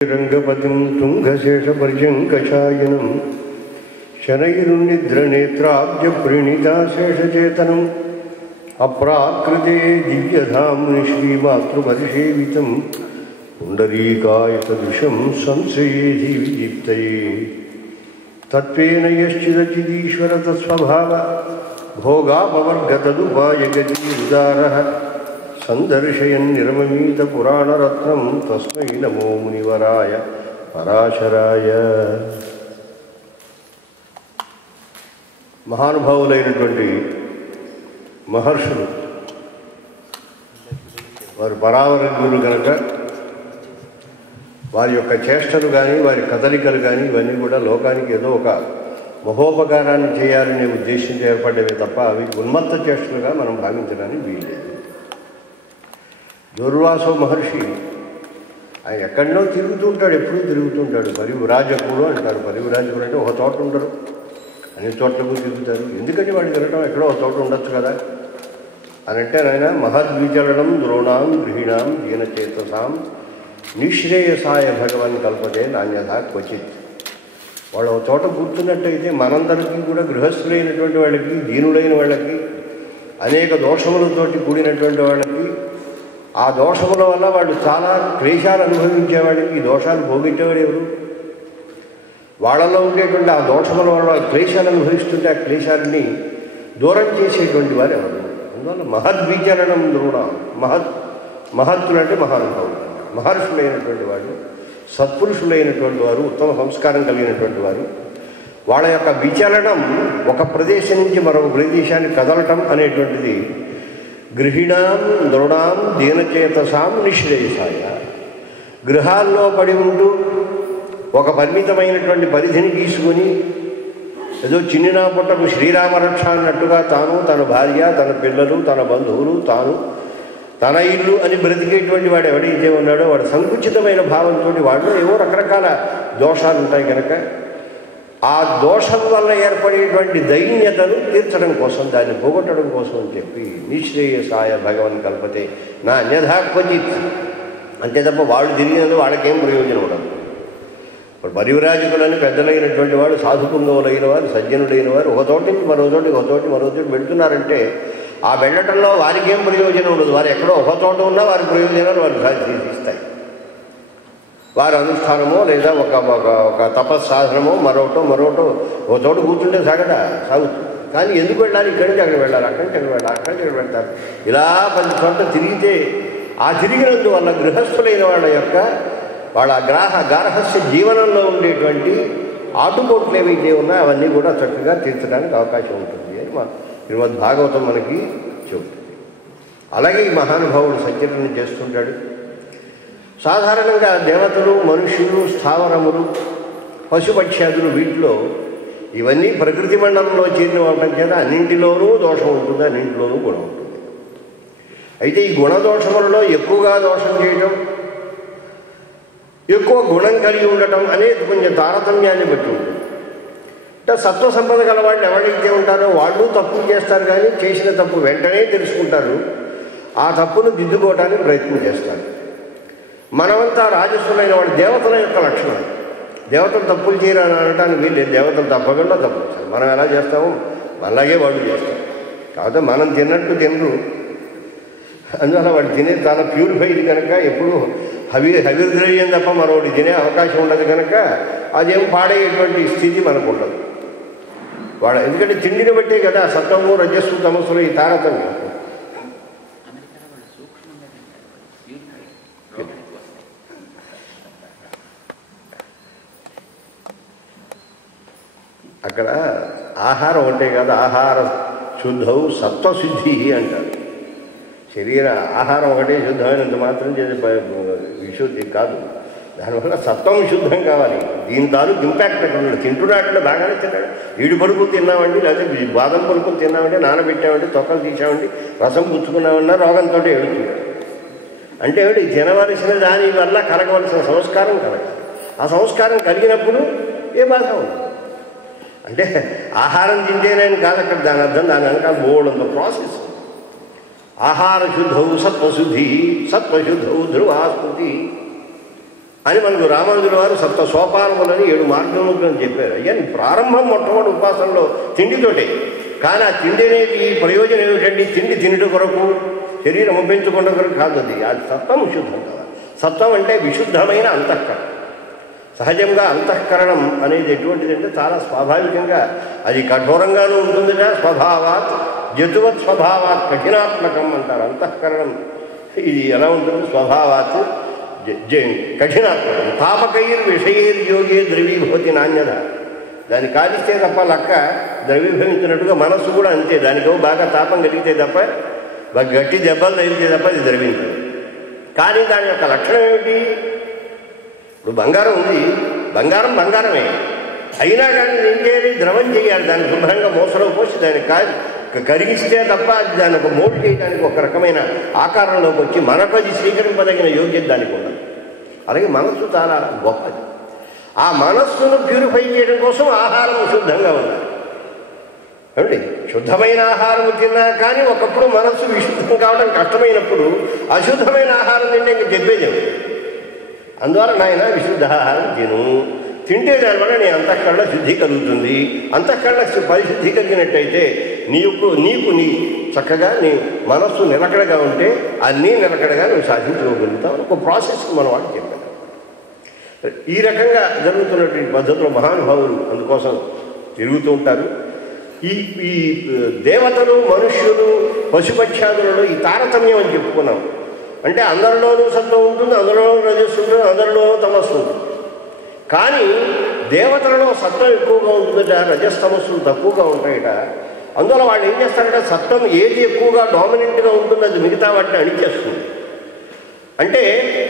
రంగపతిం తుంగశేషపర్యంకషాయనం శనైరున్నిద్రనేత్రాబ్జ ప్రణితాశేషచేతనం అప్రాకృతే దివ్యధామ్ని శ్రీమాతృపరిసేవితం పుండరీకాయతదృశం సంశయే జీవిదీప్తయే తత్వేన యశ్చిదచిదీశ్వర తత్స్వభావ భోగాపవర్గతదుపాయగతిరుదారః సందర్శయన్ నిరమమీత పురాణరత్నం తస్మై నమో మునివరాయ పరాశరాయ. మహానుభావులైనటువంటి మహర్షులు వారు పరావరజ్ఞులు కనుక వారి యొక్క చేష్టలు కానీ వారి కదలికలు కానీ ఇవన్నీ కూడా లోకానికి ఏదో ఒక మహోపకారాన్ని చేయాలనే ఉద్దేశంతో ఏర్పడేవి తప్ప అవి ఉన్మత్త చేష్టలుగా మనం భావించడానికి వీల్లేదు. దుర్వాసో మహర్షి ఆయన ఎక్కడో తిరుగుతూ ఉంటాడు, ఎప్పుడూ తిరుగుతూ ఉంటాడు. పరివ్రాజకుడు అంటారు. పరివ్రాజకుడు అంటే ఒక చోట ఉండరు, అన్ని చోట్లకు తిరుగుతారు. ఎందుకంటే వాడు తిరగడం ఎక్కడో ఒక చోట ఉండొచ్చు కదా అని అంటే ఆయన మహద్విచలనం ద్రోణాం గృహీణాం దీనచేతసాం నిశ్రేయసాయ భగవన్ కల్పతే నాణ్యత క్వచిత్. వాళ్ళు ఒక చోట కూర్చున్నట్టయితే మనందరికీ కూడా గృహస్థులైనటువంటి వాళ్ళకి, దీనులైన వాళ్ళకి, అనేక దోషములతోటి కూడినటువంటి వాళ్ళకి, ఆ దోషముల వల్ల వాళ్ళు చాలా క్లేశాలు అనుభవించేవాడికి ఈ దోషాలు పోగొట్టేవాడు ఎవరు? వాళ్ళలో ఉండేటువంటి ఆ దోషముల వల్ల క్లేశాలు అనుభవిస్తుంటే ఆ క్లేశాలని దూరం చేసేటువంటి వారు ఎవరు? అందువల్ల మహద్విచరణం ద్రోణం. మహత్తులు అంటే మహానుభావులు, మహర్షులైనటువంటి వాడు, సత్పురుషులైనటువంటి వారు, ఉత్తమ సంస్కారం కలిగినటువంటి వారు. వాళ్ళ యొక్క విచలనం ఒక ప్రదేశం నుంచి మరొక ప్రదేశానికి కదలటం అనేటువంటిది గృహిణాం దృఢాం దీనచేతసాం నిశ్రేయసాయ. గృహాల్లో పడి ఉంటూ ఒక పరిమితమైనటువంటి పరిధిని తీసుకొని ఏదో చిన్నినా పుట్టకు శ్రీరామరక్ష అన్నట్టుగా తాను, తన భార్య, తన పిల్లలు, తన బంధువులు, తాను, తన ఇల్లు అని బ్రతికేటువంటి వాడు ఎవడైతే ఉన్నాడో వాడు సంకుచితమైన భావంతో వాడిలో ఏవో రకరకాల దోషాలు ఉంటాయి కనుక ఆ దోషం వల్ల ఏర్పడేటువంటి దైన్యతను తీర్చడం కోసం, దాన్ని పోగొట్టడం కోసం అని చెప్పి నిశ్రేయసాయ భగవన్ కల్పతే నా అన్యథా క్వచిత్ అంతే తప్ప వాళ్ళు తిరిగినది వాళ్ళకేం ప్రయోజనం ఉండదు. ఇప్పుడు పరివిరాజకులని పెద్దలైనటువంటి వాడు, సాధుపుంగవులైన వారు, సజ్జనుడైన వారు ఒక చోటి నుంచి మరో చోటి, ఒక చోటి మరో చోటి వెళుతున్నారంటే ఆ వెళ్ళటంలో వారికి ఏం ప్రయోజనం ఉండదు. వారు ఎక్కడో ఒక చోట ఉన్నా వారి ప్రయోజనాలు వారు సాధిస్తాయి. వారి అనుష్ఠానమో లేదా ఒక తపస్సాధనమో మరోటో ఒక చోట కూర్చుంటే సాగుతుంది. కానీ ఎందుకు వెళ్ళాలి? ఇక్కడి నుంచి అక్కడ వెళ్ళాలి, అక్కడి నుంచి అక్కడ వెళ్ళాలి, అక్కడి నుంచి అక్కడ వెళ్తారు. ఇలా 10 చోట్ల తిరిగితే ఆ తిరిగినందువల్ల గృహస్థులైన వాళ్ళ గార్హస్థ్య జీవనంలో ఉండేటువంటి ఆటుపోట్లు ఏవైతే ఉన్నాయో అవన్నీ కూడా చక్కగా తీర్చడానికి అవకాశం ఉంటుంది అని శ్రీమద్భాగవతం మనకి చెబుతుంది. అలాగే ఈ మహానుభావుడు సంచలనం చేస్తుంటాడు. సాధారణంగా దేవతలు, మనుష్యులు, స్థావరములు, పశుపక్ష్యాదులు వీటిలో ఇవన్నీ ప్రకృతి మండలంలో చేరిన ఉండటం చేత అన్నింటిలోనూ దోషం ఉంటుంది, అన్నింటిలోనూ గుణం ఉంటుంది. అయితే ఈ గుణదోషములలో ఎక్కువగా దోషం చేయటం, ఎక్కువ గుణం కలిగి ఉండటం అనేది కొంచెం తారతమ్యాన్ని బట్టి ఉంటుంది. అంటే సత్వ సంపద గల వాళ్ళు ఎవరైతే ఉంటారో వాళ్ళు తప్పులు చేస్తారు, కానీ చేసిన తప్పు వెంటనే తెలుసుకుంటారు, ఆ తప్పును దిద్దుకోవడానికి ప్రయత్నం చేస్తారు. మనమంతా రాజస్సులైన వాళ్ళు దేవతల యొక్క లక్షణం. దేవతలు తప్పులు చేయరని అనడానికి వీళ్ళు దేవతలు తప్పకుండా తప్పు చేస్తారు. మనం ఎలా చేస్తామో అలాగే వాళ్ళు చేస్తారు. కాకపోతే మనం తిన్నట్టు తినరు. అందువల్ల వాడు తినేది చాలా ప్యూరిఫైడ్ కనుక ఎప్పుడు హవిర్ద్రవ్యం తప్ప మరొకటి తినే అవకాశం ఉండదు కనుక అదేం పాడేటువంటి స్థితి మనకు ఉండదు. ఎందుకంటే తిండిని బట్టే కదా సత్వము, రజస్సు, తమస్సులు ఈ తారతమ్యం. అక్కడ ఆహారం ఒకటే కాదు, ఆహార శుద్ధవు సత్వశుద్ధి అంటారు. ఆహారం ఒకటే శుద్ధమైనంత మాత్రం చేసే విశుద్ధి కాదు. దానివల్ల సత్వం శుద్ధం కావాలి. దీని తాలూకు ఇంపాక్ట్ అక్కడ ఉన్నాడు. తింటున్నాడంటే బాగానే తిన్నాడు. ఈడు పలుకులు తిన్నామండి, లేకపోతే బాదం పలుకులు తిన్నామంటే, నానబెట్టామంటే, తొక్కలు తీసామండి, రసం పుచ్చుకున్నామన్నా రోగంతో ఎడుతున్నాడు. అంటే ఏమిటి? తినవలసిన దాని వల్ల కలగవలసిన సంస్కారం కలగాలి. ఆ సంస్కారం కలిగినప్పుడు ఏ బాధ ఉండదు. అంటే ఆహారం తింటేనని కాదు అక్కడ దాని అర్థం. దాని వెనకాల బోర్డు ప్రాసెస్. ఆహార శుద్ధవు సత్వశుద్ధి, సత్వశుద్ధవు ధ్రువాస్మృతి అని మనకు రామానుజుల వారు సప్త సోపానములని 7 మార్గములను చెప్పారు. అయ్యా ప్రారంభం మొట్టమొదటి ఉపాసనలో తిండితోటే. కానీ ఆ తిండి అనేది ప్రయోజనం ఏమిటండి? తిండి తినట కొరకు, శరీరం పెంచుకున్న కొరకు కాదు. అది సత్వం శుద్ధం కదా. సత్వం అంటే విశుద్ధమైన అంతఃకరణం. సహజంగా అంతఃకరణం అనేది ఎటువంటిదంటే చాలా స్వాభావికంగా అది కఠోరంగానూ ఉంటుందిగా. స్వభావాత్ జతువత్ స్వభావాత్ కఠినాత్మకం అంటారు. అంతఃకరణం ఇది ఎలా ఉంటుంది? స్వభావాత్ కఠినాత్మకం. తాపకైర్ విషయైర్ యోగే ద్రవీభవతి నాణ్యత. దాన్ని కాలిస్తే తప్ప లక్క ద్రవీభవించినట్టుగా మనస్సు కూడా అంతే. దానికో బాగా తాపం కలిగితే తప్ప, గట్టి దెబ్బలు తగిలితే తప్ప అది ద్రవించదు. కానీ దాని యొక్క లక్షణం ఏమిటి? ఇప్పుడు బంగారం ఉంది, బంగారం బంగారమే అయినా కానీ ఏం చేయాలి? ద్రవం చేయాలి. దాన్ని శుభ్రంగా మోసలో పోసి దాన్ని కరిగిస్తే తప్ప అది దాన్ని ఒక మోల్డ్ చేయడానికి ఒక రకమైన ఆకారంలోకి వచ్చి మనకు అది స్వీకరింపదగిన యోగ్యత దానికి ఉండదు. అలాగే మనస్సు చాలా గొప్పది. ఆ మనస్సును ప్యూరిఫై చేయడం కోసం ఆహారం శుద్ధంగా ఉండాలి. ఏమండి? శుద్ధమైన ఆహారం తిన్నా కానీ ఒకప్పుడు మనస్సు విశుద్ధం కావడం కష్టమైనప్పుడు అశుద్ధమైన ఆహారం తింటే ఇంక చెప్పేది. అందువల్ల నాయన విశుద్ధ ఆహారం తింటే దానివల్ల నీ అంతఃకరణ శుద్ధి కలుగుతుంది. అంతఃకరణ పరిశుద్ధి కలిగినట్టయితే నీకు చక్కగా నీ మనస్సు నిలకడగా ఉంటే అన్నీ నిలకడగా నువ్వు సాధించుకోగలుగుతావు. ఒక ప్రాసెస్కి మన వాళ్ళు చెప్పారు. ఈ రకంగా జరుగుతున్నటువంటి పద్ధతిలో మహానుభావులు అందుకోసం తిరుగుతూ ఉంటారు. ఈ దేవతలు, మనుష్యులు, పశుపక్షాదులలో ఈ తారతమ్యం అని చెప్పుకున్నాం. అంటే అందరిలోనూ సత్వం ఉంటుంది, అందరిలోనూ రజస్సు ఉంటుంది, అందరిలోనూ తమస్సు ఉంటుంది. కానీ దేవతలలో సత్వం ఎక్కువగా ఉంటుందట, రజస్తమస్సులు తక్కువగా ఉంటాయట. అందువల్ల వాళ్ళు ఏం చేస్తారంటే సత్వం ఏది ఎక్కువగా డామినెంట్గా ఉంటుందో అది మిగతా వాటిని అణిచేస్తుంది. అంటే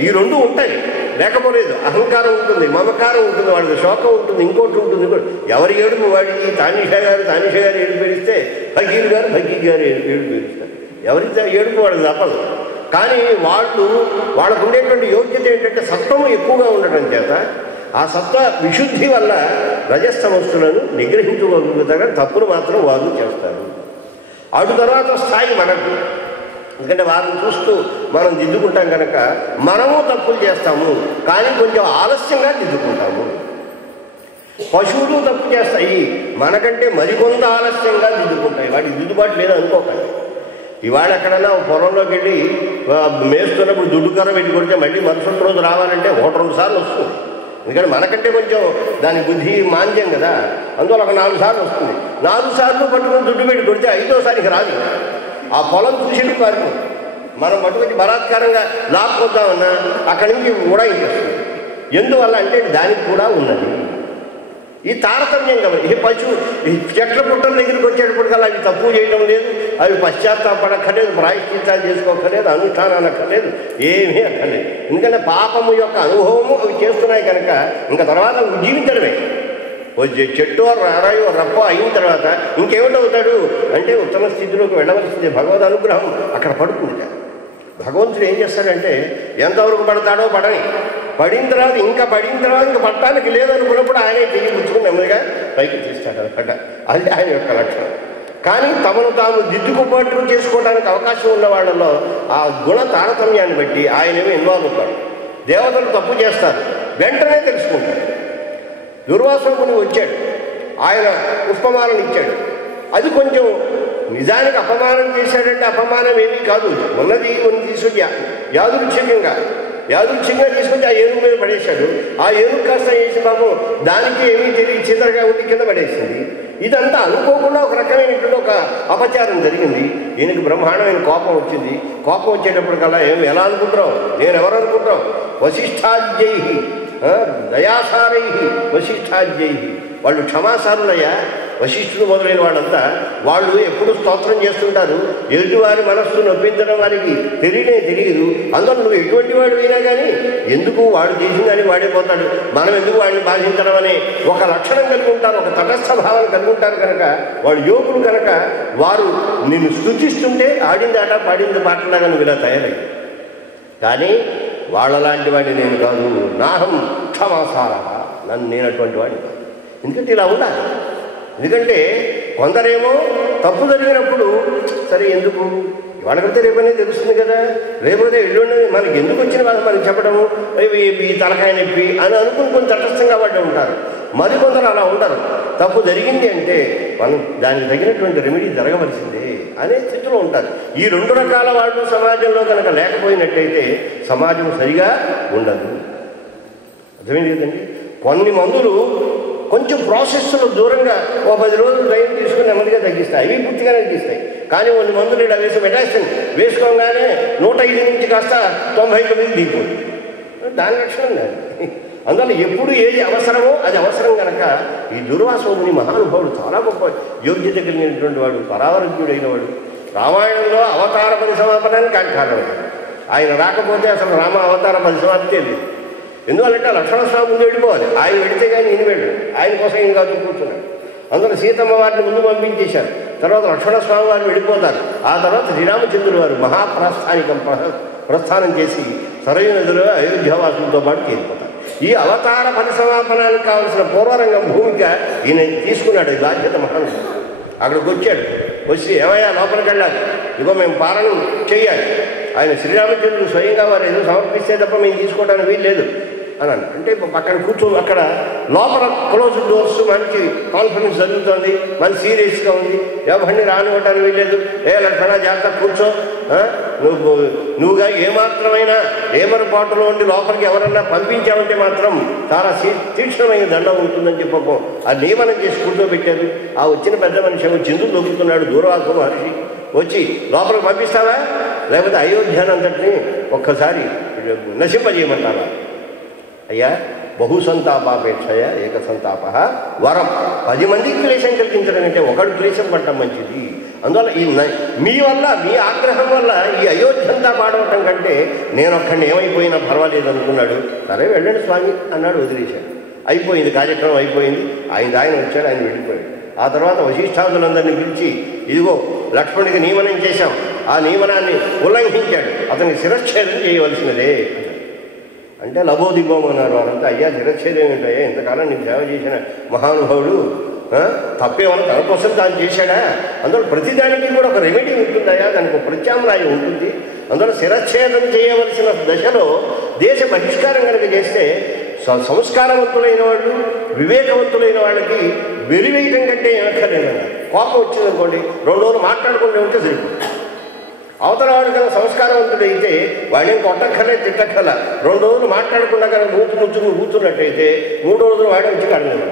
ఈ రెండు ఉంటాయి, లేకపోలేదు. అహంకారం ఉంటుంది, మమకారం ఉంటుంది, వాళ్ళకి శోకం ఉంటుంది, ఇంకోటి ఉంటుంది. ఎవరి ఏడుపు వాడికి తానిషా గారు ఏడుపు పెరిస్తే ఫకీర్ గారు ఏడుపు పెరుస్తారు. ఎవరికి ఏడుపు వాడికి తప్పదు. కానీ వాళ్ళకు ఉండేటువంటి యోగ్యత ఏంటంటే సత్వము ఎక్కువగా ఉండటం చేత ఆ సత్వ విశుద్ధి వల్ల రజస్తమస్సులను నిగ్రహించుకోగలుగుతారు. తప్పులు మాత్రం వారు చేస్తారు. అటు తర్వాత స్థాయి మనకు, ఎందుకంటే వారిని చూస్తూ మనం దిద్దుకుంటాం కనుక మనము తప్పులు చేస్తాము, కానీ కొంచెం ఆలస్యంగా దిద్దుకుంటాము. పశువులు తప్పు చేస్తాయి, మనకంటే మరికొంత ఆలస్యంగా దిద్దుకుంటాయి. వాటికి దిద్దుబాటు లేదు అనుకోకండి. ఇవాళ ఎక్కడైనా పొలంలోకి వెళ్ళి మేస్తున్నప్పుడు దుడ్డుకర్ర పెట్టి కొడితే మళ్ళీ మరుసటి రోజు రావాలంటే 1-2 సార్లు వస్తుంది. ఎందుకంటే మనకంటే కొంచెం దాని బుద్ధి మాంద్యం కదా. అందువల్ల ఒక 4 సార్లు వస్తుంది. 4 సార్లు పట్టుకుని దుడ్డు పెట్టి కొడితే 5వసారికి రాదు. ఆ పొలం చూసేది పారిపో. మనం పట్టుకొచ్చి బలాత్కారంగా లాక్కొద్దామన్నా అక్కడి నుంచి కూడా ఇంకేస్తుంది. ఎందువల్ల అంటే దానికి కూడా ఉన్నది ఈ తారతమ్యం కదా. ఈ పశువు ఈ చెట్ల పుట్టల దగ్గరికి వచ్చేటప్పటికల్లా అవి తప్పు చేయడం లేదు, అవి పశ్చాత్తాపడక్కర్లేదు, ప్రాయశ్చిత్తాలు చేసుకోక్కర్లేదు, అనుష్ఠానాలు అక్కర్లేదు, ఏమీ అక్కర్లేదు. ఎందుకంటే పాపము యొక్క అనుభవము అవి చేస్తున్నాయి కనుక ఇంకా తర్వాత జీవించడమే. చెట్టు రారాయో రప్ప అయిన తర్వాత ఇంకేమిటవుతాడు అంటే ఉత్తమ స్థితిలోకి వెళ్ళవలసిందే. భగవద్ అనుగ్రహం అక్కడ పడుతుంది. భగవంతుడు ఏం చేస్తాడంటే ఎంతవరకు పడతాడో పడిన తర్వాత ఇంకా పట్టడానికి లేదనుకున్నప్పుడు ఆయనే తిరిగి పుచ్చుకుని నెమ్మదిగా పైకి తీస్తాడు అనమాట. అది ఆయన యొక్క లక్షణం. కానీ తమను తాము దిద్దుకుపాటు చేసుకోవడానికి అవకాశం ఉన్న వాళ్ళలో ఆ గుణ తారతమ్యాన్ని బట్టి ఆయనేమో ఇన్వాల్వ్ అవుతాడు. దేవతలు తప్పు చేస్తారు, వెంటనే తెలుసుకుంటాడు. దుర్వాసుని వచ్చాడు, ఆయన పుష్పమాలను ఇచ్చాడు. అది కొంచెం నిజానికి అపమానం చేశాడంటే అపమానం ఏమీ కాదు. ఉన్నది తీసుకొచ్చి యాదృచ్ఛికంగా తీసుకొచ్చి ఆ ఏనుగు మీద పడేశాడు. ఆ ఏనుగు కాస్త వేసి పాపం దానికి ఏమీ తెలియదు, చీతరగా ఉండి కింద పడేసింది. ఇదంతా అనుకోకుండా ఒక రకమైనటువంటి ఒక అపచారం జరిగింది. ఈయనకి బ్రహ్మాండమైన కోపం వచ్చింది. కోపం వచ్చేటప్పటికల్లా ఎలా అనుకుంటున్నావు, నేను ఎవరు అనుకుంటున్నావు? వశిష్ఠాద్యై దయాసారై వశిష్ఠాద్యై, వాళ్ళు క్షమాసారులయ్యా. వశిష్ఠుడు మొదలైన వాళ్ళంతా వాళ్ళు ఎప్పుడు స్తోత్రం చేస్తుంటారు. ఎదుటివారి మనస్సు నొప్పించడం వారికి తెలియదు. అందులో నువ్వు ఎటువంటి వాడు అయినా కానీ ఎందుకు వాడు చేసిన కానీ వాడిపోతాడు, మనం ఎందుకు వాడిని బాధించడం అనే ఒక లక్షణం కలిగి ఉంటారు, ఒక తటస్థ భావన కలిగి ఉంటారు. కనుక వాళ్ళు యోగులు కనుక వారు నిన్ను స్తుతిస్తుంటే ఆడింది ఆట పాడింది పాటలాగా నువ్వు ఇలా తయారయ్యి. కానీ వాళ్ళలాంటి వాడిని నేను కాదు. నాహం క్షమాసార, నేను అటువంటి వాడిని కాదు. ఎందుకంటే ఇలా ఉండాలి. ఎందుకంటే కొందరేమో తప్పు జరిగినప్పుడు సరే ఎందుకు ఇవాళకంటే రేపనే తెలుస్తుంది కదా. రేపైతే ఎల్లుండి మనకి ఎందుకు వచ్చిన వాళ్ళు మనకి చెప్పడము ఈ తలకాయ నొప్పి అని అనుకుని కొంచెం తటస్థంగా పడ్డ ఉంటారు. మరికొందరు అలా ఉంటారు. తప్పు జరిగింది అంటే మనం దానికి తగినటువంటి రెమెడీ జరగవలసిందే అనే స్థితిలో ఉంటారు. ఈ రెండు రకాల వాళ్ళు సమాజంలో కనుక లేకపోయినట్టయితే సమాజం సరిగా ఉండదు. అర్థమైంది కదండి. కొన్ని మందులు కొంచెం ప్రాసెస్లో దూరంగా 10 రోజులు టైం తీసుకుని నెమ్మదిగా తగ్గిస్తాయి, అవి పూర్తిగానే తగ్గిస్తాయి. కానీ కొన్ని మందులు ఇలా వేసి మెడాసిన్ వేసుకోగానే 105 నుంచి కాస్త 99 దిగిపోతుంది. దాని లక్షణం కాదు. అందువల్ల ఎప్పుడు ఏది అవసరమో అది అవసరం కనుక ఈ దుర్వాసోముని మహానుభావుడు చాలా గొప్ప యోగ్యత కలిగినటువంటి వాడు, పరావరుద్యుడైన వాడు. రామాయణంలో అవతార పరిసమాపనానికి ఆయన కారణం. ఆయన రాకపోతే అసలు రామ అవతార పరిసమాప్తే లేదు. ఎందువల్లంటే లక్ష్మణస్వామి ముందు వెళ్ళిపోవాలి. ఆయన వెళితే కానీ ఈయన వెళ్ళడు. ఆయన కోసం ఈయన కాదు కూర్చున్నాడు. అందులో సీతమ్మ వారిని ముందు పంపించేశారు. తర్వాత లక్ష్మణస్వామి వారు వెళ్ళిపోతారు. ఆ తర్వాత శ్రీరామచంద్రుడు వారు మహాప్రస్థానికం ప్రస్థానం చేసి సరైన నదిలో అయోధ్యావాసులతో పాటు చేరిపోతారు. ఈ అవతార పరిసమాపనానికి కావలసిన పూర్వరంగం భూమిక ఈయన తీసుకున్నాడు. ఈ బాధ్యత మహానుభావుడు. అక్కడికి వచ్చాడు. వచ్చి ఏమయ్యా లోపలికి వెళ్ళాలి, ఇగో మేము పాలన చెయ్యాలి. ఆయన శ్రీరామచంద్రుడు స్వయంగా వారు ఏదో సమర్పిస్తే తప్ప మేము తీసుకోవడానికి వీలు లేదు అని అంటే పక్కన కూర్చో, అక్కడ లోపల క్లోజ్ డోర్స్, మంచి కాన్ఫరెన్స్ జరుగుతుంది, మంచి సీరియస్గా ఉంది, ఎవరిని రానివ్వటానికి వీల్లేదు. లక్షణ జాగ్రత్త కూర్చో, నువ్వుగా ఏమాత్రమైనా ఏమరపాటులో ఉండి లోపలికి ఎవరన్నా పంపించామంటే మాత్రం చాలా తీక్షణమైన దండం ఉంటుందని చెప్పకు ఆ నియమనం చేసి కూర్చోబెట్టారు. ఆ వచ్చిన పెద్ద మనిషి చిందులు దొక్కుతున్నాడు దూర్వాస మహర్షి. వచ్చి లోపలికి పంపిస్తావా లేకపోతే అయోధ్యానంతటిని ఒక్కసారి నశింపజేయమంటావా? అయ్యా, బహుసంతాపాపేక్షయ ఏకసంతాప వరం. 10 మందికి క్లేశం కలిగించడం అంటే ఒకడు క్లేశం పడటం మంచిది. అందువల్ల మీ వల్ల, మీ ఆగ్రహం వల్ల ఈ అయోధ్యంతా పాడవటం కంటే నేను ఒక్కడిని ఏమైపోయినా పర్వాలేదు అనుకున్నాడు. సరే వెళ్ళండి స్వామి అన్నాడు, వదిలేశాడు. అయిపోయింది, కార్యక్రమం అయిపోయింది. ఆయన వచ్చాడు, ఆయన వెళ్ళిపోయాడు. ఆ తర్వాత వశిష్ఠాదులందరినీ పిలిచి, ఇదిగో లక్ష్మణుడికి నియమనం చేశాం, ఆ నియమనాన్ని ఉల్లంఘించాడు, అతనికి శిరచ్ఛేదం చేయవలసినదే అంటే లబోదిబోం అన్నారు. వారంతా అయ్యా శిరచ్ఛేదం ఏంటయ్యా, ఇంతకాలం నీకు సేవ చేసిన మహానుభావుడు తప్పేమన్నా తన కోసం తాను చేశాడా? అందులో ప్రతిదానికి కూడా ఒక రెమెడీ ఉంటుందయా, దానికి ఒక ప్రత్యామ్నాయం ఉంటుంది. అందులో శిరచ్ఛేదం చేయవలసిన దశలో దేశ బహిష్కారం కనుక చేస్తే సంస్కారవంతులైన వాళ్ళు, వివేకవంతులైన వాళ్ళకి వెలివేయటం కంటే ఏమక్కర్లేదన్నారు. కోపం వచ్చిందనుకోండి, 2 రోజులు మాట్లాడుకుంటూ ఉంటే సరిపోతుంది. అవతల వాడు కనుక సంస్కారవంతుడైతే వాడిని కొట్టక్కర్లే, తిట్టక్కర్ల. 2 రోజులు మాట్లాడకుండా కనుక కూర్చున్నట్టయితే 3 రోజులు వాడే వచ్చి కడగలేదు.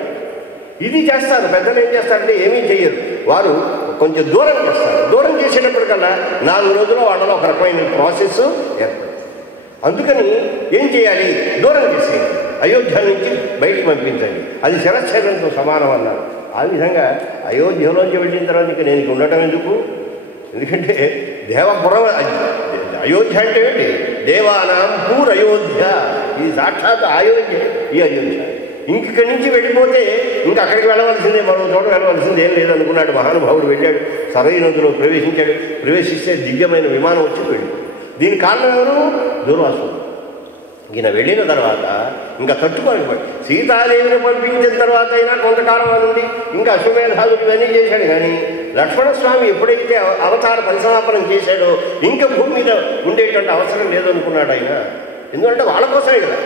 ఇది చేస్తారు పెద్దలు. ఏం చేస్తారంటే ఏమీ చెయ్యరు, వారు కొంచెం దూరం చేస్తారు. దూరం చేసేటప్పటికల్లా 4 రోజుల్లో వాళ్ళలో ఒక రకమైన ప్రాసెస్ ఏర్పడుతుంది. అందుకని ఏం చేయాలి, దూరం చేసేయాలి, అయోధ్య నుంచి బయటకు పంపించండి, అది శిరచ్ఛేదంతో సమానం అన్నారు. ఆ విధంగా అయోధ్యలోంచి వెళ్ళిన తర్వాత ఇక నేను ఉండటం ఎందుకు? ఎందుకంటే దేవపురం అయోధ్య అంటే ఏంటి? దేవానాం పూర్ అయోధ్య. ఇది సాక్షాత్ అయోధ్య. ఈ అయోధ్య ఇంకిక్కడి నుంచి వెళ్ళిపోతే ఇంకా అక్కడికి వెళ్ళవలసిందే, మరో చోట వెళ్ళవలసింది ఏం లేదనుకున్నాడు మహానుభావుడు. వెళ్ళాడు, సరైన నదిలో ప్రవేశించాడు. ప్రవేశిస్తే దివ్యమైన విమానం వచ్చి వెళ్ళిపోయాడు. దీని కారణం ఎవరు? దుర్వాసుడు. ఈయన వెళ్ళిన తర్వాత ఇంకా తట్టుకోలేకపోయాడు. సీతాదేవిని పంపించిన తర్వాత అయినా కొంతకాలం నుండి ఇంకా అశ్వమేధాదులు ఇవన్నీ చేశాడు. కానీ లక్ష్మణస్వామి ఎప్పుడైతే అవతార పరిసమాపనం చేశాడో ఇంకా భూమి మీద ఉండేటువంటి అవసరం లేదనుకున్నాడు ఆయన. ఎందుకంటే వాళ్ళ కోసమే కదా.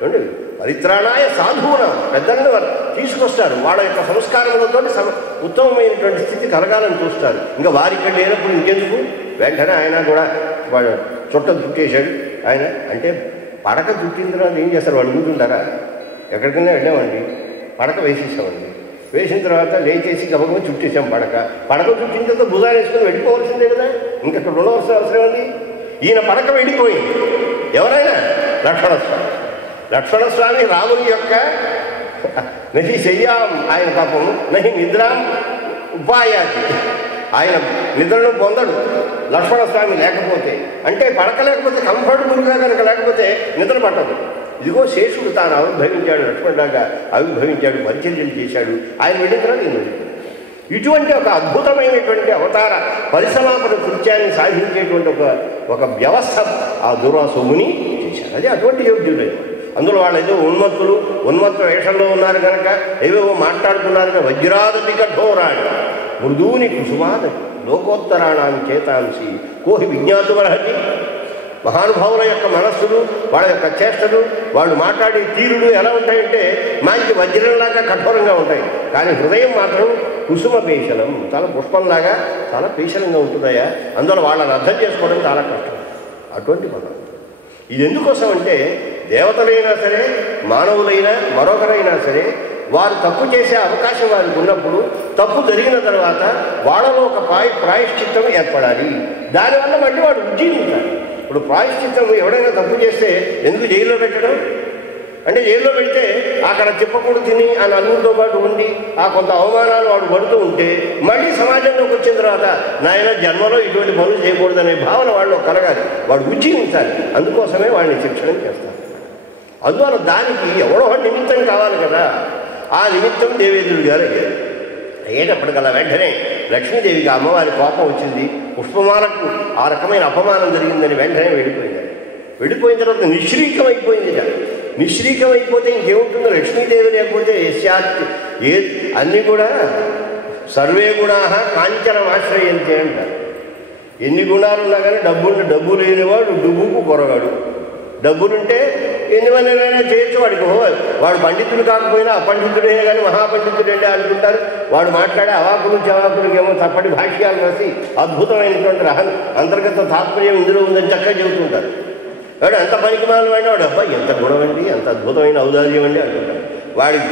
చూడండి, పరిత్రాణాయ సాధువున పెద్దలను వారు తీసుకొస్తారు. వాళ్ళ యొక్క సంస్కారములతో ఉత్తమమైనటువంటి స్థితి కలగాలని చూస్తారు. ఇంకా వారికి లేనప్పుడు ఇంకెందుకు? వెంటనే ఆయన కూడా వాడు చుట్ట చుట్టేశాడు. ఆయన అంటే పడక చుట్టిన తర్వాత ఏం చేస్తారు, వాళ్ళు కూర్చుంటారా? ఎక్కడికైనా వెళ్ళామండి, పడక వేసేసామండి. వేసిన తర్వాత లేచేసి గబగబా చుట్టేసాం పడక చుట్టిన తర్వాత భుజాలు వేసుకొని వెళ్ళిపోవాల్సిందే కదా. ఇంకా ఇక్కడ ఉండవలసిన అవసరం ఉంది. ఈయన పడక వెళ్ళిపోయింది. ఎవరైనా లక్ష్మణస్వామి రాముని యొక్క నహి శయ్యాం, ఆయన పాపం నహి నిద్రాం ఉపాయాతి, ఆయన నిద్రను పొందడు లక్ష్మణస్వామి లేకపోతే. అంటే పడక లేకపోతే కంఫర్టబుల్గా కనుక లేకపోతే నిద్ర పట్టదు. ఇదిగో శేషుడు తాను ఆవిర్భవించాడు, లక్ష్మణులాగా ఆవిర్భవించాడు, పరిచర్యలు చేశాడు. ఆయన వెళ్ళిన తర్వాత నేను ఇటువంటి ఒక అద్భుతమైనటువంటి అవతార పరిసమాపన కృత్యాన్ని సాధించేటువంటి ఒక వ్యవస్థ ఆ దుర్వాసుని చేశాడు. అది అటువంటి యోగ్యులు. అందులో వాళ్ళు ఏదో ఉన్మత్త వేషంలో ఉన్నారు కనుక ఏవేవో మాట్లాడుతున్నారు. వజ్రాదపి కఠోరాడు మృదువుని కుసుమాద లోకోత్తరాణం చేతాంసి కోహి విజ్ఞాతుమర్హతి. మహానుభావుల యొక్క మనస్సులు, వాళ్ళ యొక్క చేష్టలు, వాళ్ళు మాట్లాడే తీరులు ఎలా ఉంటాయంటే మంచి వజ్రంలాగా కఠోరంగా ఉంటాయి. కానీ హృదయం మాత్రం కుసుమ పీశలం, చాలా పుష్పంలాగా చాలా పీశలంగా ఉంటుందయ్యా. అందువల్ల వాళ్ళని అర్థం చేసుకోవడం చాలా కష్టం. అటువంటి పదం ఇది ఎందుకోసం అంటే దేవతలైనా సరే, మానవులైనా, మరొకరైనా సరే వారు తప్పు చేసే అవకాశం వారికి ఉన్నప్పుడు తప్పు జరిగిన తర్వాత వాళ్ళలో ఒక ప్రాయశ్చిత్తం ఏర్పడాలి. దానివల్ల మళ్ళీ వాడు ఉజ్జీవించాలి. ఇప్పుడు ప్రాయశ్చిత్తం ఎవడైనా తప్పు చేస్తే ఎందుకు జైల్లో పెట్టడం అంటే, జైల్లో పెడితే అక్కడ తిప్పకూడదు తిని ఆ నలుగురితో పాటు ఉండి ఆ కొంత అవమానాలు వాడు పడుతూ ఉంటే మళ్ళీ సమాజంలోకి వచ్చిన తర్వాత నాయన జన్మలో ఇటువంటి పనులు చేయకూడదనే భావన వాళ్ళు కలగాలి. వాడు ఉజ్జీవించాలి. అందుకోసమే వాడిని శిక్షణ చేస్తారు. అందువల్ల దానికి ఎవరో నిమిత్తం కావాలి కదా. ఆ నిమిత్తం దేవేంద్రుడు గారు అయ్యారు. అయ్యేటప్పటికల్లా వెంటనే లక్ష్మీదేవికి అమ్మవారి కోపం వచ్చింది. పుష్పమాలకు ఆ రకమైన అపమానం జరిగిందని వెంటనే వెళ్ళిపోయింది. వెళ్ళిపోయిన తర్వాత నిశ్రీకమైపోయింది. నిశ్రీకమైపోతే ఇంకేముంటుందో, లక్ష్మీదేవి లేకపోతే యస్యాత్ ఏ అన్నీ కూడా సర్వే గుణా కాంచనం ఆశ్రయంతే అంటారు. ఎన్ని గుణాలు ఉన్నా కానీ డబ్బు లేనివాడు డుబ్బుకు పొరగాడు. డబ్బులుంటే ఎన్ని మందినైనా చేయొచ్చు. వాడికి వాడు పండితుడు కాకపోయినా అపండితుడే కానీ మహాపండితుడే అనుకుంటారు. వాడు మాట్లాడే అవాకులు చవాకులకి ఏమో తప్పటి భాష్యాలు రాసి అద్భుతమైనటువంటి అంతర్గత తాత్పర్యం ఇందులో ఉందని చక్కగా చెబుతుంటారు. వాడు అంత పనికి మాలిన వాడిన వాడు అబ్బాయి ఎంత గుణం అండి, అంత అద్భుతమైన ఔదార్యం అండి అంటుంటాడు. వాడికి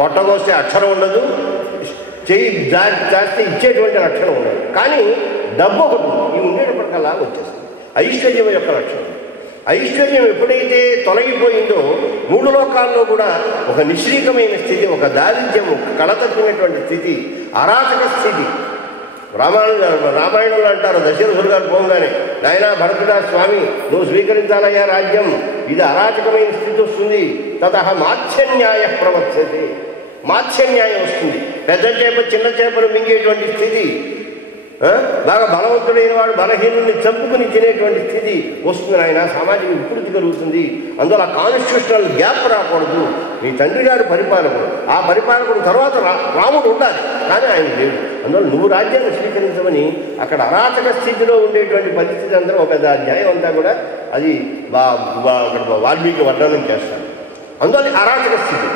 పొట్టకొస్తే అక్షరం ఉండదు, చెయ్యి జాస్తి ఇచ్చేటువంటి లక్షణం ఉండదు. కానీ డబ్బు ఒకటి ఈ ఉండేటప్పటికల్లా వచ్చేస్తుంది. ఐశ్వర్యం యొక్క లక్షణం. ఐశ్వర్యం ఎప్పుడైతే తొలగిపోయిందో మూడు లోకాల్లో కూడా ఒక నిశ్రీకమైన స్థితి, ఒక దారిద్ర్యము, కళతప్పినటువంటి స్థితి, అరాచక స్థితి. రామాయణంలో అంటారు, దశరథుడు గారు పోగానే నాయనా భరతుడా స్వామి నువ్వు స్వీకరించాలయ్యా రాజ్యం, ఇది అరాచకమైన స్థితి వస్తుంది. తతః మాత్స్యన్యాయ ప్రవర్తతే, మాత్స్యన్యాయం వస్తుంది. పెద్ద చేప చిన్న చేపను మింగేటువంటి స్థితి, బాగా బలవంతుడైన వాడు బలహీనుల్ని చంపుకుని తినేటువంటి స్థితి వస్తుంది. ఆయన సామాజిక వికృతి కలుగుతుంది. అందువల్ల కాన్స్టిట్యూషనల్ గ్యాప్ రాకూడదు. మీ తండ్రి గారు పరిపాలకుడు, ఆ పరిపాలకుడు తర్వాత రాముడు ఉండాలి, కానీ ఆయన లేడు. అందువల్ల నువ్వు రాజ్యాన్ని స్వీకరించమని అక్కడ అరాచక స్థితిలో ఉండేటువంటి పరిస్థితి అందరూ ఒక పెద్ద అధ్యాయం అంతా కూడా అది అక్కడ వాల్మీకి వర్ణనం చేస్తారు. అందువల్ల అరాచక స్థితి.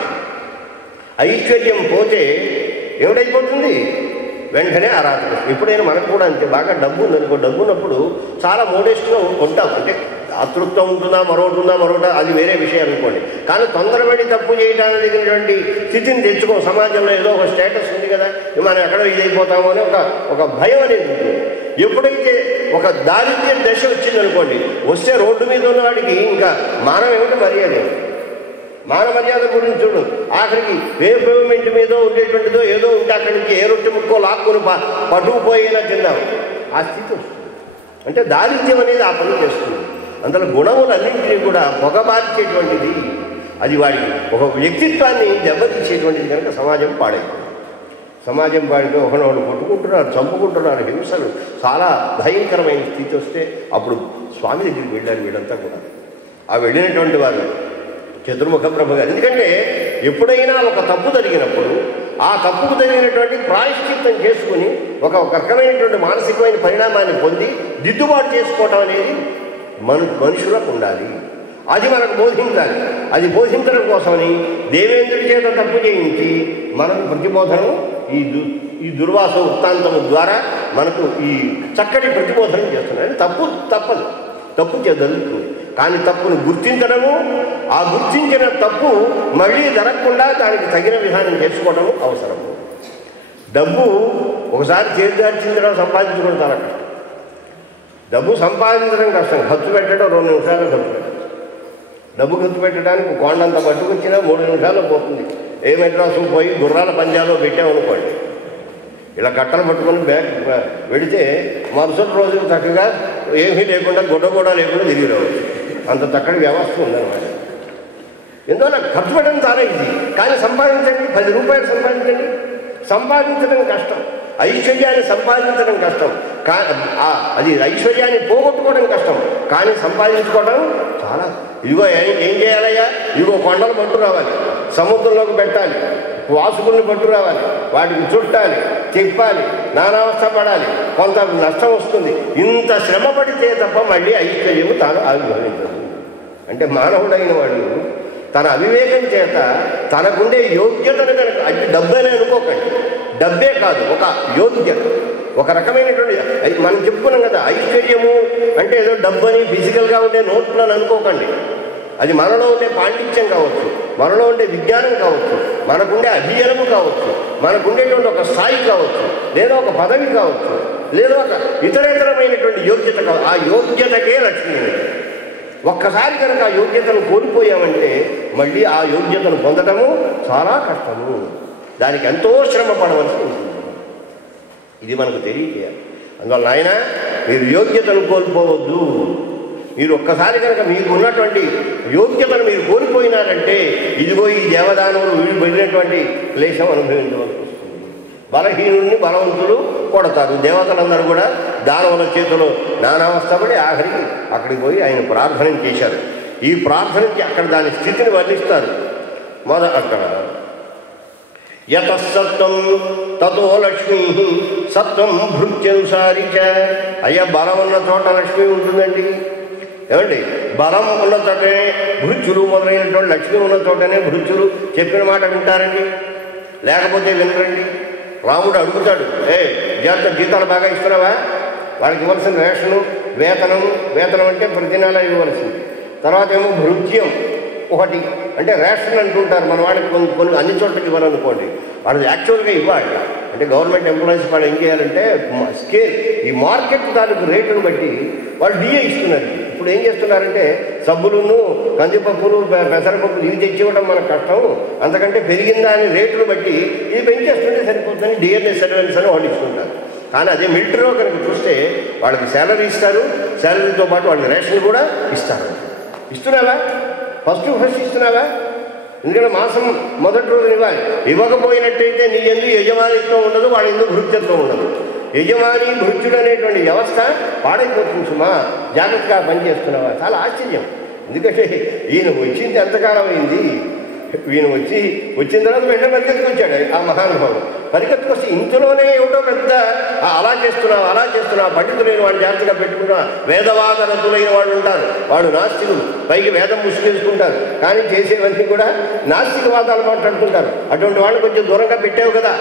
ఐశ్వర్యం పోతే ఏమిటైపోతుంది? వెంటనే అరాచక. ఎప్పుడైనా మనకు కూడా అంతే. బాగా డబ్బు ఉందనుకో, డబ్బు ఉన్నప్పుడు చాలా మోడెస్ట్గా కొంటాం. అంటే దాతృత్వం ఉంటుందా మరొకటి అది వేరే విషయం అనుకోండి. కానీ తొందరపడి తప్పు చేయడానికి తగినటువంటి స్థితిని తెచ్చుకో. సమాజంలో ఏదో ఒక స్టేటస్ ఉంది కదా, మనం ఎక్కడో ఇది అయిపోతామో అని ఒక భయం అనేది ఉంటుంది. ఎప్పుడైతే ఒక దారిద్ర్య దశ వచ్చిందనుకోండి, వస్తే రోడ్డు మీద ఉన్నవాడికి ఇంకా మానవ ఏమిటో మర్యాద, మాన మర్యాద గురించి చూడు. ఆఖరికి పేమెంట్ మీద ఉండేటువంటిదో ఏదో ఉంటే అక్కడి నుంచి ఏ రొట్టె ముక్కో లాక్కుని పట్టుకుపోయేలా తిన్నాం. ఆ స్థితి వస్తుంది. అంటే దారిద్ర్యం అనేది ఆ పని చేస్తుంది. అందులో గుణములన్నింటినీ కూడా పొగబార్చేటువంటిది, అది వాడి ఒక వ్యక్తిత్వాన్ని దెబ్బతీసేటువంటిది. కనుక సమాజం పాడైపోయింది. సమాజం పాడితే ఒకనొకడు కొట్టుకుంటున్నారు, చంపుకుంటున్నారు, హింసలు, చాలా భయంకరమైన స్థితి వస్తే అప్పుడు స్వామి దగ్గరికి వెళ్ళారు వీళ్ళంతా కూడా. ఆ వెళ్ళినటువంటి వారు చతుర్ముఖ బ్రహ్మ గారు. ఎందుకంటే ఎప్పుడైనా ఒక తప్పు జరిగినప్పుడు ఆ తప్పుకు జరిగినటువంటి ప్రాయశ్చిత్తం చేసుకుని ఒక రకమైనటువంటి మానసికమైన పరిణామాన్ని పొంది దిద్దుబాటు చేసుకోవటం అనేది మనుషులకు ఉండాలి. అది మనకు బోధించాలి. అది బోధించడం కోసమని దేవేంద్రుడి చేత తప్పు చేయించి మనకు ప్రతిబోధన ఈ దుర్వాస వృత్తాంతము ద్వారా మనకు ఈ చక్కటి ప్రతిబోధన చేస్తున్నారు. తప్పదు, తప్పు జరుగుతుంది. కానీ తప్పును గుర్తించడము, ఆ గుర్తించిన తప్పు మళ్ళీ జరగకుండా దానికి తగిన విధానం చేసుకోవడము అవసరము. డబ్బు ఒకసారి చేతిదార్చిన తర్వాత సంపాదించుకోవడం చాలా కష్టం. డబ్బు సంపాదించడం కష్టం, ఖర్చు పెట్టడం 2 నిమిషాలు ఖర్చు పెట్టడం. డబ్బు ఖర్చు పెట్టడానికి కొండంత పట్టుకొచ్చినా 3 నిమిషాలు పోతుంది. ఏ మెడ్రాసు పోయి గుర్రాల పంజాలో పెట్టామనుకోండి, ఇలా కట్టలు పట్టుకొని బ్యాగ్ వెడితే మరుసటి రోజు చక్కగా ఏమీ లేకుండా గుడ్డ కూడా లేకుండా తిరిగి రావచ్చు. అంత చక్కటి వ్యవస్థ ఉందన్నమాట. ఎందువల్ల ఖర్చు పెట్టడం చాలా ఇది. కానీ సంపాదించండి, 10 రూపాయలు సంపాదించండి. సంపాదించడం కష్టం, ఐశ్వర్యాన్ని సంపాదించడం కష్టం. అది ఐశ్వర్యాన్ని పోగొట్టుకోవడం కష్టం, కానీ సంపాదించుకోవడం చాలా. ఇదిగో ఏం చేయాలయ్యా, ఇదిగో కొండలు పట్టు రావాలి, సముద్రంలోకి పెట్టాలి, వాసుకుల్ని పట్టు రావాలి, వాటికి చుట్టాలి, చెప్పాలి, నానావస్థ పడాలి, కొంత నష్టం వస్తుంది. ఇంత శ్రమ పడితే తప్ప మళ్ళీ ఐశ్వర్యము తాను ఆవిర్భవించదు. అంటే మానవుడైన వాడు తన అవివేకం చేత తనకుండే యోగ్యతను కనుక, అంటే డబ్బేనే అనుకోకండి, డబ్బే కాదు, ఒక యోగ్యత, ఒక రకమైనటువంటి, మనం చెప్పుకున్నాం కదా, ఐశ్వర్యము అంటే ఏదో డబ్బని ఫిజికల్గా ఉండే నోట్లు అని అనుకోకండి. అది మనలో ఉండే పాండిత్యం కావచ్చు, మనలో ఉండే విజ్ఞానం కావచ్చు, మనకుండే అధ్యయనము కావచ్చు, మనకుండేటువంటి ఒక స్థాయి కావచ్చు, లేదా ఒక పదవి కావచ్చు, లేదా ఒక ఇతరేతరమైనటువంటి యోగ్యత కావచ్చు. ఆ యోగ్యతకే లక్ష్మి. ఒక్కసారి కనుక ఆ యోగ్యతను కోల్పోయామంటే మళ్ళీ ఆ యోగ్యతను పొందటము చాలా కష్టము. దానికి ఎంతో శ్రమ పడవలసి ఉంటుంది. ఇది మనకు తెలియజేయాలి. అందువల్ల ఆయన మీరు యోగ్యతను కోల్పోవద్దు. మీరు ఒక్కసారి కనుక మీకు ఉన్నటువంటి యోగ్యతను మీరు కోల్పోయినారంటే ఇదిగో ఈ దేవదానములు వీళ్ళు వెళ్ళినటువంటి క్లేశం అనుభవించవలసి వస్తుంది. బలహీనుడిని బలవంతులు కొడతారు. దేవతలందరూ కూడా దానవుల చేతిలో నానావస్థపడి ఆఖరికి అక్కడికి పోయి ఆయన ప్రార్థన చేశారు. ఈ ప్రార్థనకి అక్కడ దాని స్థితిని వర్ణిస్తారు. అక్కడ యతసత్వం తతో లక్ష్మీ సత్వం భృత్యనుసారి చ. అయ్యా, బలం ఉన్న చోట లక్ష్మి ఉంటుందండి. ఏమండి, బలం ఉన్న చోటనే భృత్యులు మొదలైనటువంటి లక్ష్మి ఉన్న చోటనే భృత్యులు చెప్పిన మాట వింటారండి, లేకపోతే వినరండి. రాముడు అడుగుతాడు, జాగ్రత్త, జీతాలు బాగా ఇస్తున్నావా? వాళ్ళకి ఇవ్వాల్సిన రేషను, వేతనం అంటే ప్రతి నెల ఇవ్వవలసింది. తర్వాత ఏమో భృత్యం ఒకటి, అంటే రేషన్ అంటుంటారు మన వాళ్ళకి, కొన్ని అన్ని చోట్లకి ఇవ్వాలనుకోండి. వాళ్ళు యాక్చువల్గా ఇవ్వాలి. అంటే గవర్నమెంట్ ఎంప్లాయీస్ వాళ్ళు ఏం చేయాలంటే స్కేల్, ఈ మార్కెట్ తాలూకు రేటును బట్టి వాళ్ళు డిఏ ఇస్తున్నారు. ఇప్పుడు ఏం చేస్తున్నారంటే సబ్బులను, కందిపప్పులు, పెసరపప్పులు ఇవి తెచ్చివ్వడం మనకు కష్టం, అంతకంటే పెరిగిన దాని రేటును బట్టి ఇది పెంచేస్తుంటే సరిపోతుందని డిఎన్ఏ సర్వెన్స్ అని వాళ్ళు ఇస్తుంటారు. కానీ అదే మిలిటరీలో కనుక చూస్తే వాళ్ళకి శాలరీ ఇస్తారు, శాలరీతో పాటు వాళ్ళకి రేషన్ కూడా ఇస్తారు. ఇస్తున్నావా? ఫస్ట్ ఇస్తున్నావా? ఎందుకంటే మాసం మొదటి రోజు ఇవ్వాలి. ఇవ్వకపోయినట్టయితే నీ ఎందుకు యజమానిత్వం ఉండదు, వాడి ఎందుకు భృత్యత్వం ఉండదు. యజమాని భృత్యుడు అనేటువంటి వ్యవస్థ పాడైపోతుంది. సుమా, జాగ్రత్తగా పనిచేస్తున్నావా? చాలా ఆశ్చర్యం. ఎందుకంటే ఈయన వచ్చింది ఎంతకాలం అయింది, ఈయన వచ్చిన తర్వాత వెంటనే పరిగెత్తుకొచ్చాడు ఆ మహానుభావుడు. పరిగెత్తుకొచ్చి ఇంతలోనే ఏమిటో పెద్ద అలా చేస్తున్నావు పండితులైన వాళ్ళు జాగ్రత్తగా పెట్టుకున్నా, వేదవాదరతులైన వాళ్ళు ఉంటారు, వాళ్ళు నాస్తికులు, పైకి వేదం ముసుగేసుకుంటారు, కానీ చేసేవన్నీ కూడా నాస్తికవాదాలు మాట్లాడుతుంటారు. అటువంటి వాళ్ళు కొంచెం దూరంగా పెట్టావు కదా,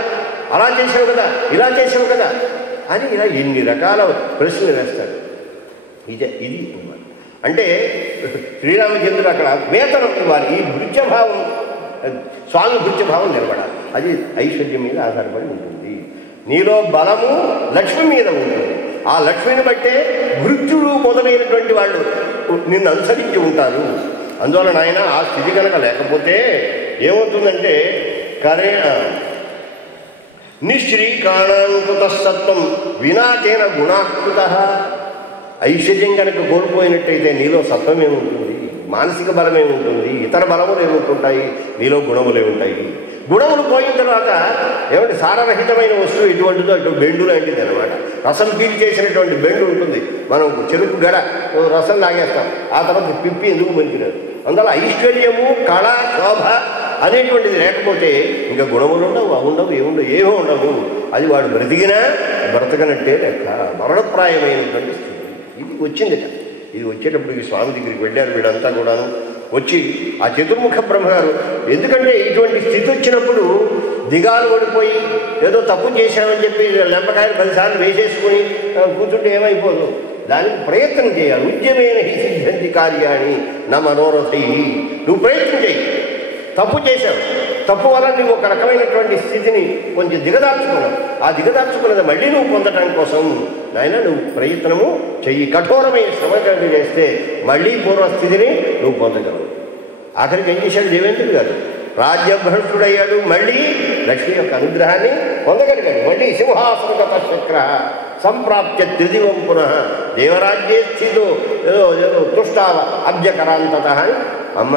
అలా చేసావు కదా, ఇలా చేసావు కదా అని ఇలా ఎన్ని రకాల ప్రశ్నలు వేస్తాడు. ఇది అంటే శ్రీరామచంద్రుడు అక్కడ వేతనం ఇవ్వాలి. ఈ భృత్యభావం, స్వామి భృత్యభావం నిలబడాలి. అది ఐశ్వర్యం మీద ఆధారపడి ఉంటుంది. నీలో బలము లక్ష్మి మీద ఉంటుంది. ఆ లక్ష్మిని బట్టే భృత్యుడు మొదలైనటువంటి వాళ్ళు నిన్ను అనుసరించి ఉంటారు. అందువలన ఆయన ఆ స్థితి కనుక లేకపోతే ఏమవుతుందంటే నిశ్రీకాణాంకృత సత్వం వినాకేన గుణాకృత. ఐశ్వర్యం కనుక కోల్పోయినట్టయితే నీలో సత్వమేముంటుంది, మానసిక బలమేముంటుంది, ఇతర బలములు ఏముంటుంటాయి, నీలో గుణములు ఏముంటాయి. గుణములు పోయిన తర్వాత ఏమంటే సారరహితమైన వస్తువు ఎటువంటిదో అటు బెండు లాంటిది అనమాట. రసం పీల్చేసినటువంటి బెండు ఉంటుంది. మనం చెరుకు గడ రసం లాగేస్తాం, ఆ తర్వాత పిప్పి ఎందుకు మంచినారు. అందువల్ల ఐశ్వర్యము, కళ, శోభ అనేటువంటిది లేకపోతే ఇంకా గుణములు ఉండవు, ఏమో ఉండవు. అది వాడు బ్రతకనట్టే లెక్క, మరణప్రాయమైనటువంటి స్థితి. ఇది వచ్చిందట. ఇది వచ్చేటప్పటికి స్వామి దగ్గరికి వెళ్ళారు వీడంతా కూడాను. వచ్చి ఆ చతుర్ముఖ బ్రహ్మగారు, ఎందుకంటే ఇటువంటి స్థితి వచ్చినప్పుడు దిగాలు పడిపోయి ఏదో తప్పు చేశామని చెప్పి లెంపకాయలు 10 సార్లు వేసేసుకుని కూర్చుంటే ఏమైపోదు. దానికి ప్రయత్నం చేయాలి. ఉద్యమైన హి సిద్ధంతి కార్యాన్ని నా మనోరథై. నువ్వు ప్రయత్నం చేయి. తప్పు చేశావు, తప్పు వల్ల నువ్వు ఒక రకమైనటువంటి స్థితిని కొంచెం దిగదార్చుకున్నావు. ఆ దిగదార్చుకున్నది మళ్ళీ నువ్వు పొందడం కోసం నాయన నువ్వు ప్రయత్నము చెయ్యి. కఠోరమైన శ్రమ చేస్తే మళ్ళీ పూర్వస్థితిని నువ్వు పొందగలవు. ఆఖరికి ఏం చేశాడు దేవేంద్రుడు గారు? రాజ్యభ్రష్టుడయ్యాడు, మళ్ళీ లక్ష్మి యొక్క అనుగ్రహాన్ని పొందగలిగాడు. మళ్ళీ సింహాసనగత చక్ర సంప్రాప్య త్రిదివం పునః దేవరాజ్యే స్థితో ఏదో తుష్టావ అబ్జకరాంతత అని అమ్మ